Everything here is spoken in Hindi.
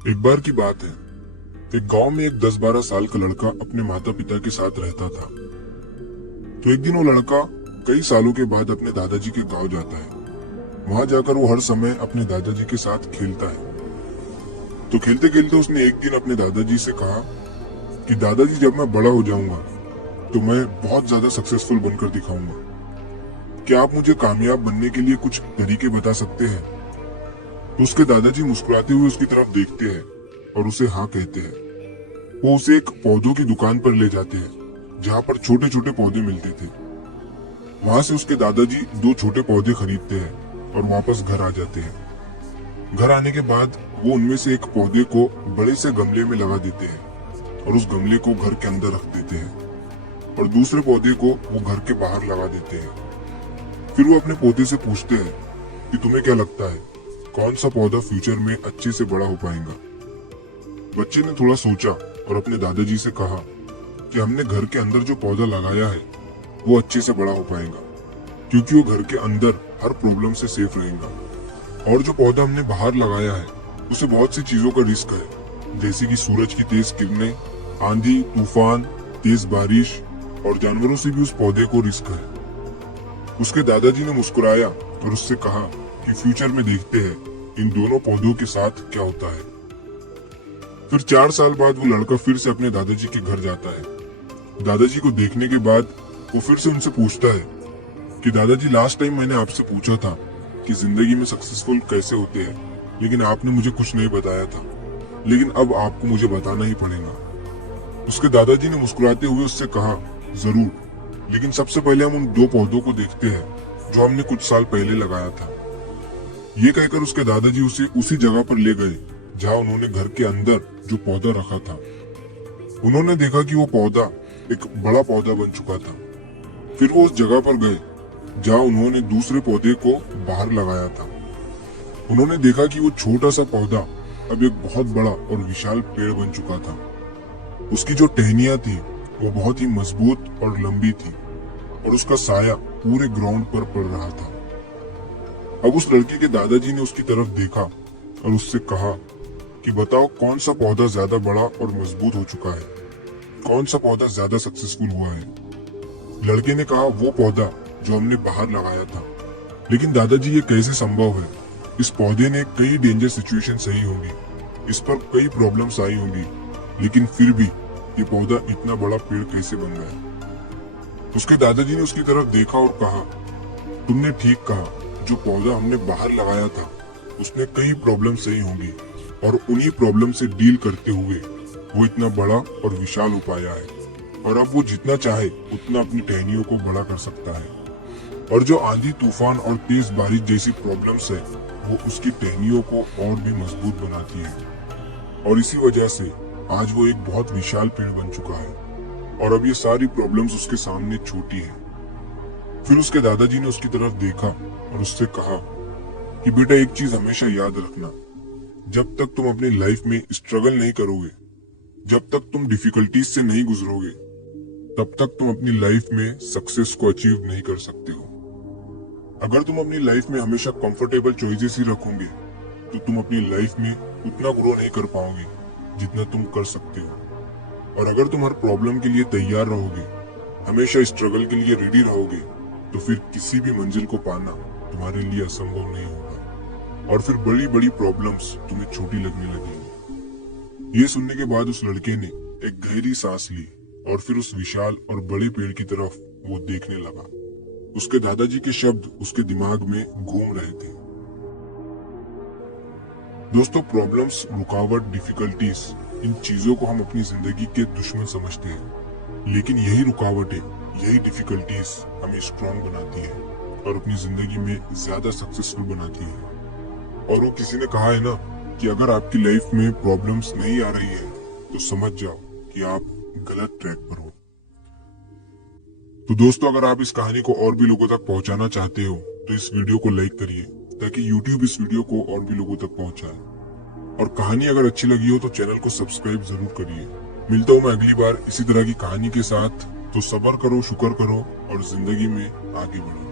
एक बार की बात है। एक गांव में एक 10-12 साल का लड़का अपने माता पिता के साथ रहता था। तो एक दिन वो लड़का कई सालों के बाद अपने दादाजी के गांव जाता है। वहां जाकर वो हर समय अपने दादाजी के साथ खेलता है। तो खेलते खेलते उसने एक दिन अपने दादाजी से कहा कि दादाजी, जब मैं बड़ा हो जाऊंगा तो मैं बहुत ज्यादा सक्सेसफुल बनकर दिखाऊंगा। क्या आप मुझे कामयाब बनने के लिए कुछ तरीके बता सकते हैं? तो उसके दादाजी मुस्कुराते हुए उसकी तरफ देखते हैं और उसे हाँ कहते हैं। वो उसे एक पौधों की दुकान पर ले जाते हैं जहाँ पर छोटे छोटे पौधे मिलते थे। वहां से उसके दादाजी 2 छोटे पौधे खरीदते हैं और वापस घर आ जाते हैं। घर आने के बाद वो उनमें से एक पौधे को बड़े से गमले में लगा देते हैं और उस गमले को घर के अंदर रख देते हैं और दूसरे पौधे को वो घर के बाहर लगा देते हैं। फिर वो अपने पोते से पूछते हैं कि तुम्हें क्या लगता है, कौन सा पौधा फ्यूचर में अच्छे से बड़ा हो पाएगा? बच्चे ने थोड़ा सोचा और अपने दादाजी से कहा कि हमने घर के अंदर जो पौधा लगाया है वो अच्छे से बड़ा हो पाएगा, क्योंकि वो घर के अंदर हर प्रॉब्लम से सेफ रहेगा। और जो पौधा हमने बाहर लगाया है उसे बहुत सी चीजों का रिस्क है, जैसे कि सूरज की तेज किरणें, आंधी तूफान, तेज बारिश और जानवरों से भी उस पौधे को रिस्क है। उसके दादाजी ने मुस्कुराया और उससे कहा कि फ्यूचर में देखते हैं इन दोनों पौधों के साथ क्या होता है। फिर 4 साल बाद वो लड़का फिर से अपने दादाजी के घर जाता है। दादाजी को देखने के बाद वो फिर से उनसे पूछता है कि दादाजी, लास्ट टाइम मैंने आपसे पूछा था कि जिंदगी में सक्सेसफुल कैसे होते हैं, लेकिन आपने मुझे कुछ नहीं बताया था, लेकिन अब आपको मुझे बताना ही पड़ेगा। उसके दादाजी ने मुस्कुराते हुए उससे कहा, जरूर, लेकिन सबसे पहले हम उन 2 पौधों को देखते हैं जो हमने कुछ साल पहले लगाया था। ये कहकर उसके दादाजी उसे उसी जगह पर ले गए जहाँ उन्होंने घर के अंदर जो पौधा रखा था। उन्होंने देखा कि वो पौधा एक बड़ा पौधा बन चुका था। फिर वो उस जगह पर गए जहाँ उन्होंने दूसरे पौधे को बाहर लगाया था। उन्होंने देखा कि वो छोटा सा पौधा अब एक बहुत बड़ा और विशाल पेड़ बन चुका था। उसकी जो टहनियां थी वो बहुत ही मजबूत और लंबी थी और उसका साया पूरे ग्राउंड पर पड़ रहा था। अब उस लड़के के दादाजी ने उसकी तरफ देखा और उससे कहा कि बताओ, कौन सा पौधा ज्यादा बड़ा और मजबूत हो चुका है, कौन सा पौधा ज्यादा सक्सेसफुल हुआ है? लड़के ने कहा, वो पौधा जो हमने बाहर लगाया था। लेकिन दादाजी, ये कैसे संभव है? इस पौधे ने कई डेंजर सिचुएशन सही होंगी, इस पर कई प्रॉब्लम्स आई होंगी, लेकिन फिर भी ये पौधा इतना बड़ा पेड़ कैसे बन गया? उसके दादाजी ने उसकी तरफ देखा और कहा, तुमने ठीक कहा, जो पौधा हमने बाहर लगाया था उसमें कई प्रॉब्लम सही होंगी और उन्हीं प्रॉब्लम से डील करते हुए वो इतना बड़ा और विशाल हो पाया है और अब वो जितना चाहे उतना अपनी टहनियों को बड़ा कर सकता है। और जो आंधी तूफान और तेज बारिश जैसी प्रॉब्लम्स है वो उसकी टहनियों को और भी मजबूत बनाती है और इसी वजह से आज वो एक बहुत विशाल पेड़ बन चुका है और अब ये सारी प्रॉब्लम्स उसके सामने छोटी है। फिर उसके दादाजी ने उसकी तरफ देखा और उससे कहा कि बेटा, एक चीज हमेशा याद रखना, जब तक तुम अपनी लाइफ में स्ट्रगल नहीं करोगे, जब तक तुम डिफिकल्टीज से नहीं गुजरोगे, तब तक तुम अपनी लाइफ में सक्सेस को अचीव नहीं कर सकते हो। अगर तुम अपनी लाइफ में हमेशा कंफर्टेबल चॉइसेस ही रखोगे तो तुम अपनी लाइफ में उतना ग्रो नहीं कर पाओगे जितना तुम कर सकते हो। और अगर तुम हर प्रॉब्लम के लिए तैयार रहोगे, हमेशा स्ट्रगल के लिए रेडी रहोगे, तो फिर किसी भी मंजिल को पाना तुम्हारे लिए असंभव नहीं होगा और फिर बड़ी बड़ी प्रॉब्लम्स तुम्हें छोटी लगने लगेंगी। ये सुनने के बाद उस लड़के ने एक गहरी सांस ली और फिर उस विशाल और बड़े पेड़ की तरफ वो देखने लगा। उसके दादाजी के शब्द उसके दिमाग में घूम रहे थे। दोस्तों, प्रॉब्लम्स, रुकावट, डिफिकल्टीज, इन चीजों को हम अपनी जिंदगी के दुश्मन समझते हैं, लेकिन यही रुकावटें, यही डिफिकल्टीज हमें स्ट्रॉन्ग बनाती है और अपनी जिंदगी में ज्यादा सक्सेसफुल बनाती है। और वो किसी ने कहा है ना कि अगर आपकी लाइफ में प्रॉब्लम्स नहीं आ रही है तो समझ जाओ कि आप गलत ट्रैक पर हो। तो दोस्तों, अगर आप इस कहानी को और भी लोगों तक पहुंचाना चाहते हो तो इस वीडियो को लाइक करिए ताकि YouTube इस वीडियो को और भी लोगों तक पहुंचाए। और कहानी अगर अच्छी लगी हो तो चैनल को सब्सक्राइब जरूर करिए। मिलता हूं मैं अगली बार इसी तरह की कहानी के साथ। तो सब्र करो, शुक्र करो और जिंदगी में आगे बढ़ो।